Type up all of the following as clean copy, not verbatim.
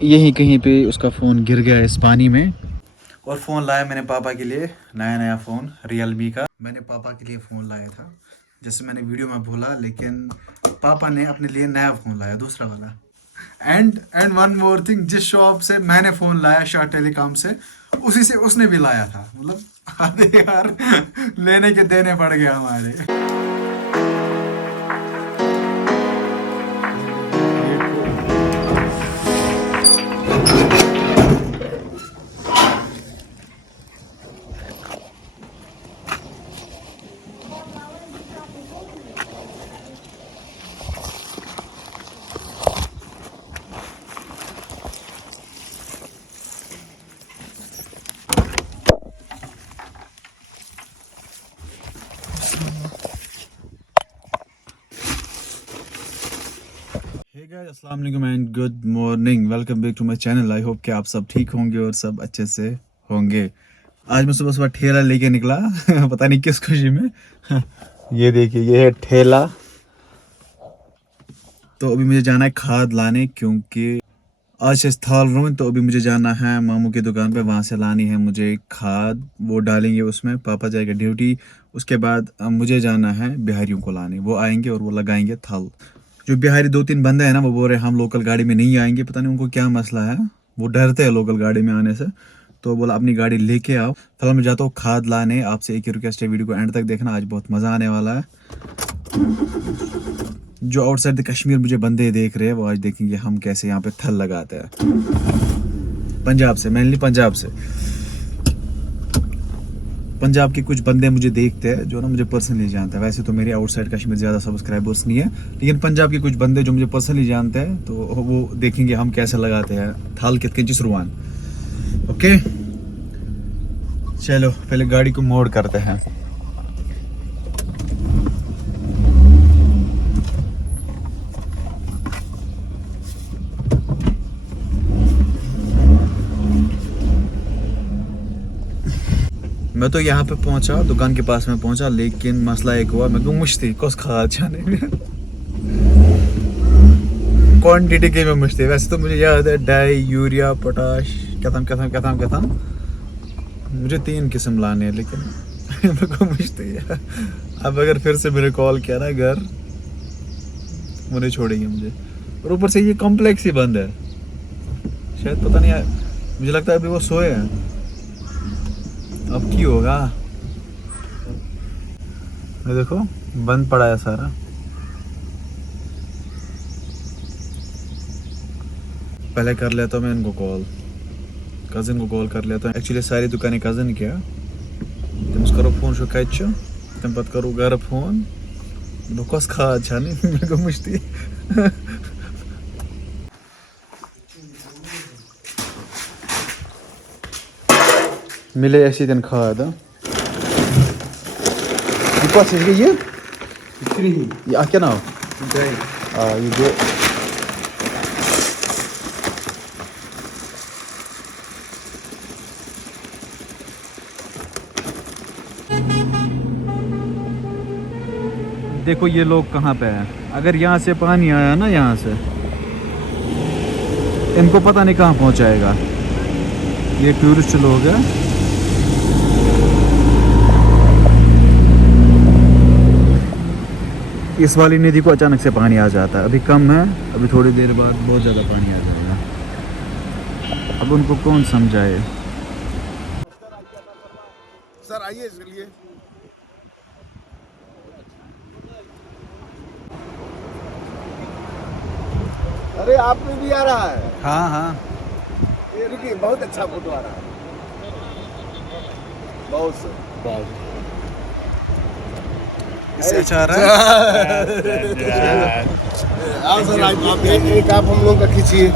यहीं कहीं पे उसका फ़ोन गिर गया इस पानी में। और फ़ोन लाया मैंने पापा के लिए, नया फ़ोन रियलमी का। मैंने पापा के लिए फ़ोन लाया था, जैसे मैंने वीडियो में बोला, लेकिन पापा ने अपने लिए नया फ़ोन लाया, दूसरा वाला। एंड वन मोर थिंग, जिस शॉप से मैंने फ़ोन लाया शाह टेलीकॉम से, उसी से उसने भी लाया था। मतलब आधे यार लेने के देने पड़ गए हमारे। हे गाइस, अस्सलाम वालेकुम and good morning, welcome back to my channel. I hope कि आप सब ठीक होंगे और सब अच्छे से होंगे। आज मैं सुबह सुबह ठेला लेके निकला पता नहीं किस खुशी में ये देखिए, ये है ठेला। तो अभी मुझे जाना है खाद लाने, क्योंकि आज से थाल रूम, तो अभी मुझे जाना है मामू की दुकान पे, वहाँ से लानी है मुझे खाद। वो डालेंगे उसमें, पापा जाएगा ड्यूटी। उसके बाद मुझे जाना है बिहारियों को लाने, वो आएंगे और वो लगाएंगे थल। जो बिहारी दो तीन बंदे हैं ना, वो बोल रहे हैं हम लोकल गाड़ी में नहीं आएंगे, पता नहीं उनको क्या मसला है। वो डरते हैं लोकल गाड़ी में आने से, तो बोला अपनी गाड़ी लेके आओ। फिलहाल मैं जाता हूँ खाद लाने। आपसे एक ही रिक्वेस्ट है, वीडियो को एंड तक देखना, आज बहुत मज़ा आने वाला है। जो आउटसाइड द कश्मीर मुझे बंदे देख रहे हैं, वो आज देखेंगे हम कैसे यहाँ पे थल लगाते हैं। पंजाब से, मेनली पंजाब से। पंजाब के कुछ बंदे मुझे देखते हैं जो ना मुझे पर्सनली जानते हैं। वैसे तो मेरे आउटसाइड कश्मीर ज़्यादा सब्सक्राइबर्स नहीं है, लेकिन पंजाब के कुछ बंदे जो मुझे पर्सनली जानते हैं, तो वो देखेंगे हम कैसे लगाते हैं थाल कित के जिसरुआन। ओके, चलो पहले गाड़ी को मोड़ करते हैं। मैं तो यहाँ पे पहुँचा, दुकान के पास में पहुँचा, लेकिन मसला एक हुआ, मैं मुश्ती कस खाद छाने में क्वांटिटी के में मुश्ती। वैसे तो मुझे याद है डाई, यूरिया, पोटाश, क्या था मुझे 3 किस्म लाने हैं, लेकिन मेरे को मुश्ती है। अब अगर फिर से मेरे कॉल किया ना घर, वो नहीं छोड़ेंगे मुझे। और ऊपर से ये कॉम्प्लेक्स ही बंद है शायद, पता नहीं, मुझे लगता है अभी वो सोए हैं। अब की होगा, ये देखो बंद पड़ा है सारा। पहले कर लेता हूँ मैं इनको कॉल, कज़न को कॉल कर लेता हूँ। एक्चुअली सारी दुकानें कज़न क्या, तमिस करो फोन शो कत तम पत करो घर फोन, कस खाद छानी मे गो मुश्ती मिले ऐसी दिन खाद। कस ये क्या नाव ये जो देखो ये लोग कहाँ पे हैं। अगर यहाँ से पानी आया ना, यहाँ से इनको पता नहीं कहाँ पहुँचाएगा। ये टूरिस्ट लोग हैं। इस वाली नदी को अचानक से पानी आ जाता है, अभी कम है, अभी थोड़ी देर बाद बहुत ज़्यादा पानी आ जाएगा। अब उनको कौन समझाए। सर आइए चलिए। अरे आप में भी आ रहा है? हाँ हाँ, ये रुकिए, बहुत अच्छा फोटो आ रहा है, बहुत सर। इससे अच्छा आ रहा है। आओ सर, आप एक आप हम लोग का खींचिए।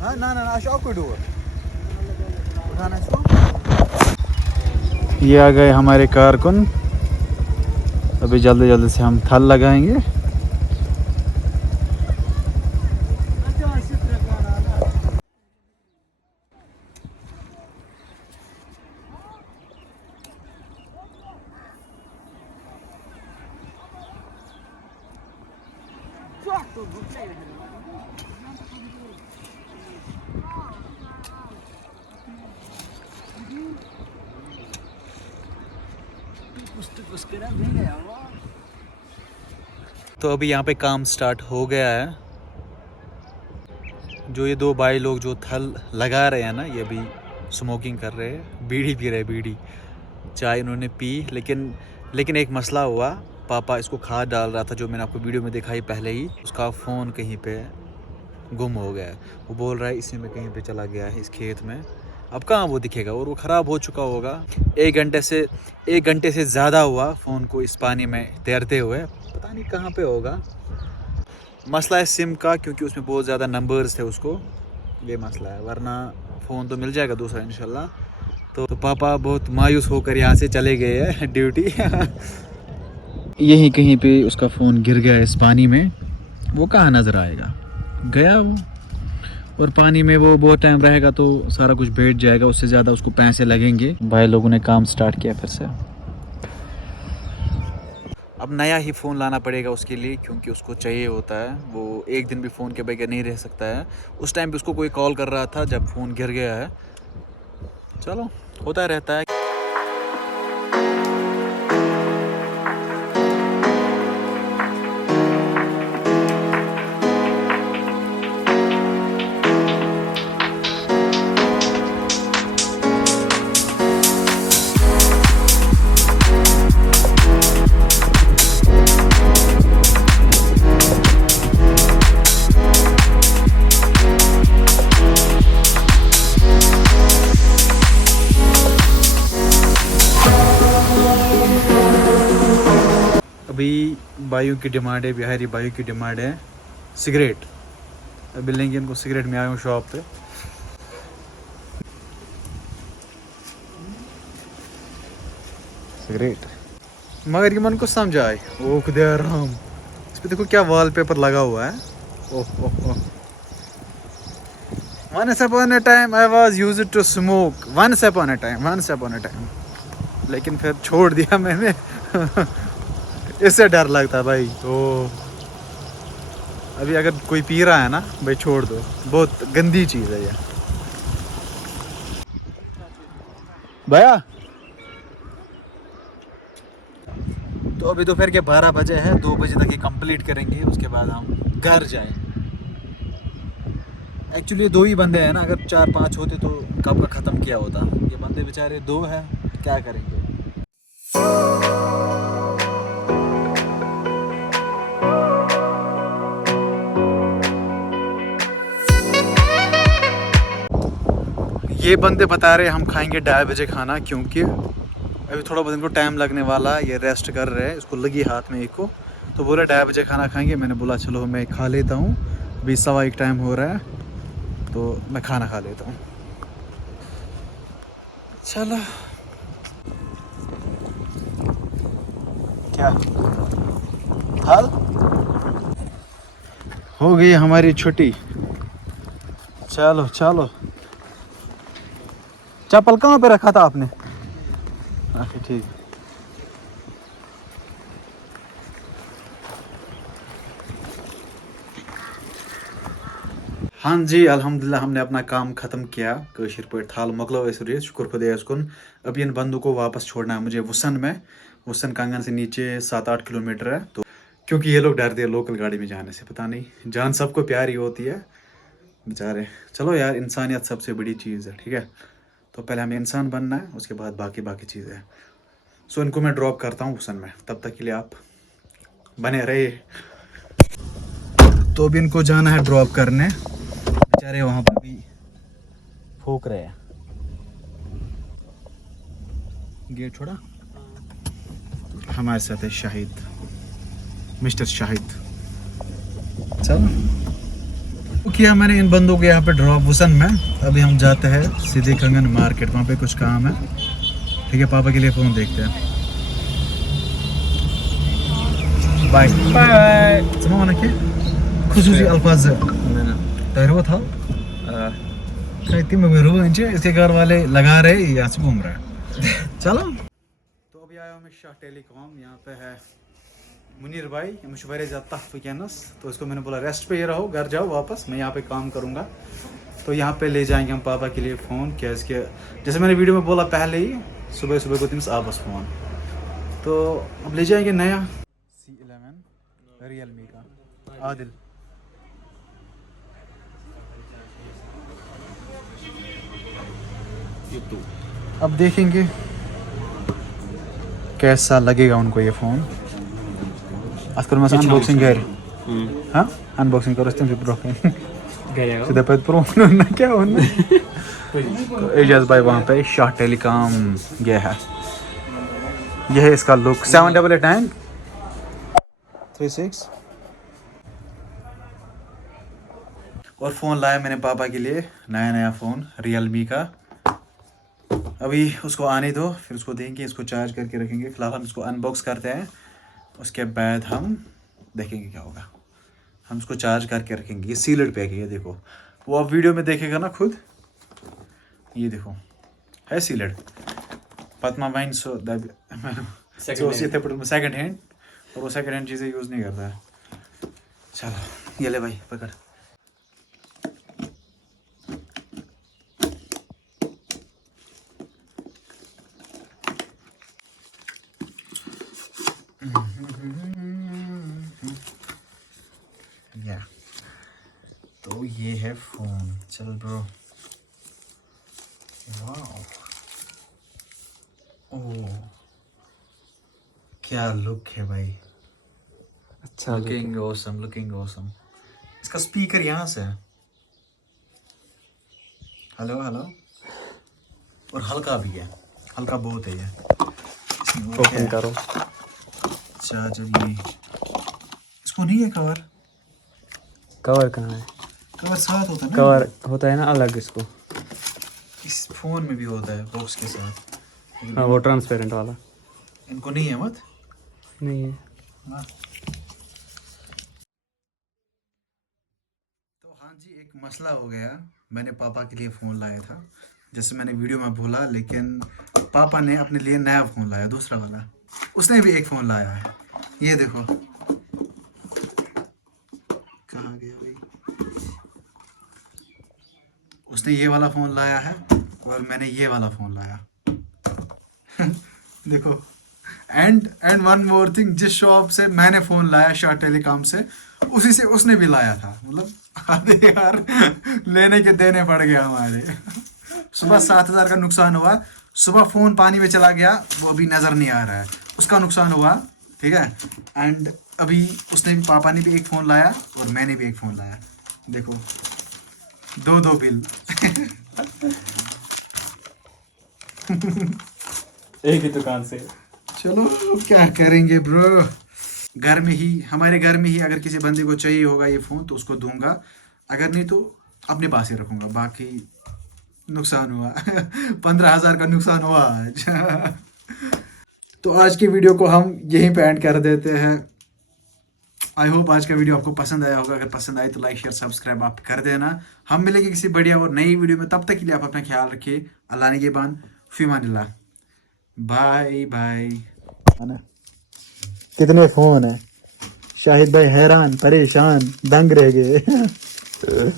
हाँ ना ना ना, अशोक को डोर उठाना इसको। ये आ गए हमारे कारकुन। अभी जल्दी जल्दी से हम थल लगाएंगे। तो अभी यहाँ पे काम स्टार्ट हो गया है। जो ये दो भाई लोग जो थल लगा रहे हैं ना, ये भी स्मोकिंग कर रहे हैं, बीड़ी पी रहे हैं, बीड़ी। चाय इन्होंने पी, लेकिन एक मसला हुआ। पापा इसको खाद डाल रहा था, जो मैंने आपको वीडियो में दिखाई पहले ही। उसका फ़ोन कहीं पे गुम हो गया है। वो बोल रहा है इसी में कहीं पे चला गया है, इस खेत में। अब कहाँ वो दिखेगा, और वो ख़राब हो चुका होगा। एक घंटे से ज़्यादा हुआ फ़ोन को इस पानी में तैरते हुए। पता नहीं कहाँ पे होगा। मसला है सिम का, क्योंकि उसमें बहुत ज़्यादा नंबर्स थे उसको, ये मसला है। वरना फ़ोन तो मिल जाएगा दूसरा इंशाल्लाह। तो पापा बहुत मायूस होकर यहाँ से चले गए हैं ड्यूटी। यहीं कहीं पे उसका फ़ोन गिर गया इस पानी में। वो कहाँ नज़र आएगा, गया वो। और पानी में वो बहुत टाइम रहेगा तो सारा कुछ बैठ जाएगा, उससे ज़्यादा उसको पैसे लगेंगे। भाई लोगों ने काम स्टार्ट किया फिर से। अब नया ही फ़ोन लाना पड़ेगा उसके लिए, क्योंकि उसको चाहिए होता है। वो एक दिन भी फ़ोन के बगैर नहीं रह सकता है। उस टाइम पे उसको कोई कॉल कर रहा था जब फ़ोन गिर गया है। चलो, होता रहता है। अभी भाइयों की डिमांड है, बिहारी भाइयों की डिमांड है सिगरेट। अभी लेंगे इनको सिगरेट। में आया हूँ शॉप पे। सिगरेट मगर ये मन को समझ आए। ओ खुदा राम, इस पे देखो क्या वॉलपेपर लगा हुआ है। ओह ओह ओह। Once upon a time I was used to smoke. Once upon a time. लेकिन फिर छोड़ दिया मैंने। इससे डर लगता है भाई। तो अभी अगर कोई पी रहा है ना भाई, छोड़ दो, बहुत गंदी चीज़ है ये। भैया तो अभी दोपहर के 12 बजे है, 2 बजे तक ये कंप्लीट करेंगे, उसके बाद हम घर जाएं। एक्चुअली 2 ही बंदे हैं ना, अगर 4-5 होते तो कब का ख़त्म किया होता। ये बंदे बेचारे 2 हैं, क्या करेंगे। ये बंदे बता रहे हम खाएंगे 2:30 बजे खाना, क्योंकि अभी थोड़ा बहुत इनको टाइम लगने वाला। ये रेस्ट कर रहे हैं, इसको लगी हाथ में एक को, तो बोला 2:30 बजे खाना खाएंगे। मैंने बोला चलो मैं खा लेता हूँ, अभी 1:15 टाइम हो रहा है, तो मैं खाना खा लेता हूँ। चलो, क्या हाल हो गई हमारी छुट्टी। चलो चलो। चप्पल कहाँ पे रखा था आपने? अच्छा ठीक। हाँ जी, अल्हम्दुलिल्लाह हमने अपना काम ख़त्म किया। कशीर पे थाल मकलो इसलिए शुक्र खुदायस कुन। अब इन बंदों को वापस छोड़ना है मुझे वसन में। वसन कांगन से नीचे 7-8 किलोमीटर है। तो क्योंकि ये लोग डरते हैं लोकल गाड़ी में जाने से, पता नहीं, जान सबको प्यारी होती है बेचारे। चलो यार, इंसानियत सबसे बड़ी चीज़ है, ठीक है। तो पहले हमें इंसान बनना है, उसके बाद बाकी चीज़ें। सो इनको मैं ड्रॉप करता हूँ वसन में, तब तक के लिए आप बने रहे। तो अभी इनको जाना है ड्रॉप करने। बेचारे वहाँ पर भी फूक रहे हैं। गेट छोड़ा। हमारे साथ है शाहिद, मिस्टर शाहिद। चलो, किया मैंने इन बंदों को यहाँ पे ड्रॉप वसन में। अभी हम जाते हैं सीधे कंगन मार्केट, वहाँ पे कुछ काम है, ठीक है। पापा के लिए फ़ोन देखते हैं। Bye bye. समझना क्या खुशूसी अल्फाज तैरवा था इसके घर वाले लगा रहे, यहाँ से घूम रहा है। चलो, तो अभी आया हूँ मैं शाह टेलीकॉम। यहाँ पे है मुनीर भाई ये मुझे वारिया ज़्यादा तफ वैनस, तो इसको मैंने बोला रेस्ट पे ही रहो, घर जाओ वापस, मैं यहाँ पे काम करूँगा। तो यहाँ पे ले जाएंगे हम पापा के लिए फ़ोन, क्या इसके जैसे मैंने वीडियो में बोला पहले ही, सुबह सुबह को तमिस आबस फ़ोन, तो अब ले जाएंगे नया C11 रियलमी का। आदिल अब देखेंगे कैसा लगेगा उनको ये फ़ोन। आज करो मैं अनबॉक्सिंग कर, हाँ अनबॉक्सिंग करो तुम ब्रोकन सीधा पे प्रो ना क्या होना। तो एजाज भाई वहाँ पे शाह टेलीकॉम ये है, यह है इसका लुक। 788 36 और फ़ोन लाया मैंने पापा के लिए, नया फ़ोन रियलमी का। अभी उसको आने दो, फिर उसको देंगे, इसको चार्ज करके रखेंगे। फ़िलहाल हम इसको अनबॉक्स करते हैं, उसके बाद हम देखेंगे क्या होगा। हम इसको चार्ज करके रखेंगे। ये सील्ड पैक है, ये देखो, वो आप वीडियो में देखेगा ना खुद, ये देखो है सील्ड। पत्मा वाइन सो सेकंड हैंड, और वो सेकंड हैंड चीज़ें यूज़ नहीं करता है। चलो ये ले भाई पकड़। या तो ये है फ़ोन। चल ब्रो, वाओ, ओह क्या लुक है भाई, अच्छा लुकिंग ऑसम, लुकिंग ऑसम। इसका स्पीकर यहाँ से है, हेलो हेलो, और हल्का भी है, हल्का बहुत है ये। इसमें और क्या ओपन है? करो। चार्जर, ये इसको नहीं है कवर, कवर कहाँ है? कवर साथ होता है ना, कवर होता है ना अलग इसको। इस फोन में भी होता है बॉक्स के साथ। हाँ वो ट्रांसपेरेंट वाला इनको नहीं है मत। नहीं है। हाँ। तो हाँ जी, एक मसला हो गया। मैंने पापा के लिए फ़ोन लाया था, जैसे मैंने वीडियो में बोला, लेकिन पापा ने अपने लिए नया फ़ोन लाया, दूसरा वाला। उसने भी एक फ़ोन लाया है, ये देखो कहाँ गया भाई। उसने ये वाला फ़ोन लाया है और मैंने ये वाला फ़ोन लाया। देखो, एंड वन मोर थिंग, जिस शॉप से मैंने फ़ोन लाया शाह टेलीकॉम से, उसी से उसने भी लाया था। मतलब अरे यार, लेने के देने पड़ गया हमारे। सुबह 7,000 का नुकसान हुआ। सुबह फ़ोन पानी में चला गया, वो अभी नज़र नहीं आ रहा है, उसका नुकसान हुआ, ठीक है। एंड अभी उसने भी, पापा ने भी एक फ़ोन लाया और मैंने भी एक फ़ोन लाया। देखो, दो बिल। एक ही दुकान से। चलो क्या करेंगे ब्रो, घर में ही, हमारे घर में ही अगर किसी बंदे को चाहिए होगा ये फ़ोन तो उसको दूंगा, अगर नहीं तो अपने पास ही रखूंगा। बाकी नुकसान हुआ। 15,000 का नुकसान हुआ आज। तो आज की वीडियो को हम यहीं पे एंड कर देते हैं। आई होप आज का वीडियो आपको पसंद आया होगा। अगर पसंद आए तो लाइक शेयर सब्सक्राइब आप कर देना। हम मिलेंगे किसी बढ़िया और नई वीडियो में, तब तक के लिए आप अपना ख्याल रखिए। अल्लाह निगहबान, फीमानिल्लाह, बाय बाय। कितने फ़ोन है, शाहिद भाई हैरान परेशान दंग रह गए।